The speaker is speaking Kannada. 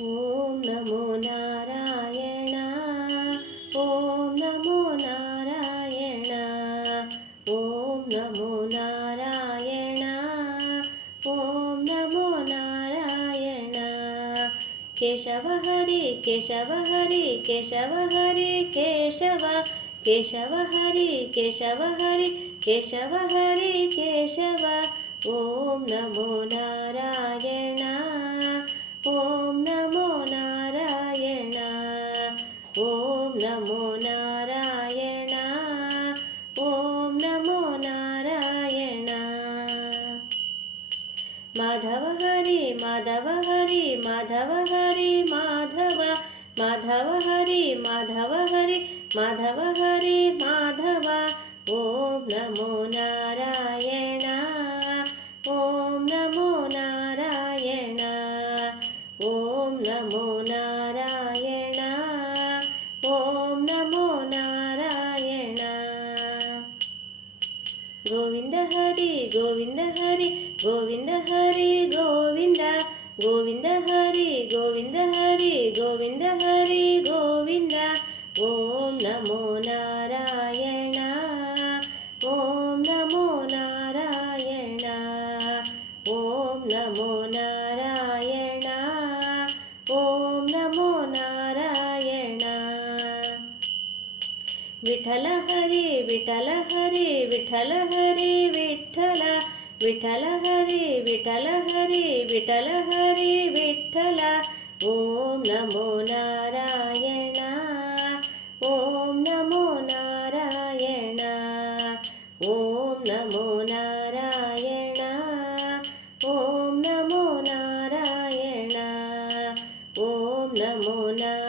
ಓಂ ನಮೋ ನಾರಾಯಣ. ಓಂ ನಮೋ ನಾರಾಯಣ. ಓಂ ನಮೋ ನಾರಾಯಣ. ಓಂ ನಮೋ ನಾರಾಯಣ. ಕೇಶವ ಹರಿ ಕೇಶವ ಹರಿ ಕೇಶವ ಹರಿ ಕೇಶವ ಕೇಶವ ಹರಿ ಕೇಶವ ಹರಿ ಕೇಶವ ಹರಿ ಕೇಶವ. ಓಂ ನಮೋ ನಾರಾಯಣ. ಓಂ ನಮೋ ನಾರಾಯಣ. ಓಂ ನಮೋ ನಾರಾಯಣ. ಓಂ ನಮೋ ನಾರಾಯಣ. ಮಾಧವ ಹರಿ ಮಾಧವ ಹರಿ ಮಾಧವ ಹರಿ ಮಾಧವ ಮಾಧವ ಹರಿ ಮಾಧವ ಹರಿ ಮಾಧವ ಹರಿ ಮಾಧವ. ಓಂ ನಮೋ ನಾರಾಯಣ. ಓಂ ನಮೋ ನಾರಾಯಣ. ಓಂ ನಮೋ ನಾರಾಯಣ. ಓಂ ನಮೋ ನಾರಾಯಣ. ಗೋವಿಂದ ಹರಿ ಗೋವಿಂದ ಹರಿ ಗೋವಿಂದ ಹರಿ ಗೋವಿಂದ ಗೋವಿಂದ ಹರಿ ಗೋವಿಂದ ಹರಿ ಗೋವಿಂದ ಹರಿ ಗೋವಿಂದ. ಓಂ ನಮೋ ನಾರಾಯಣ. ಓಂ ನಮೋ ನಾರಾಯಣ. ಓಂ ನಮೋ ನಾರಾಯಣ. ಓಂ ನಮೋ ನಾರಾಯಣ. ವಿಠಲ ಹರಿ ವಿಠಲ ಹರಿ ವಿಠಲ ಹರಿ ವಿಠಲ ವಿಠಲ ಹರಿ ವಿಠಲ ಹರಿ ವಿಠಲ ಹರಿ ವಿಠಲ. ಓಂ ನಮೋ ನಾರಾಯಣ. ಓಂ ನಮೋ ನಾರಾಯಣ. ಓಂ ನಮೋ ನಾರಾಯಣ. ಓಂ ನಮೋ ನಾರಾಯಣ. ಓಂ ನಮೋ ನಾರಾಯಣ.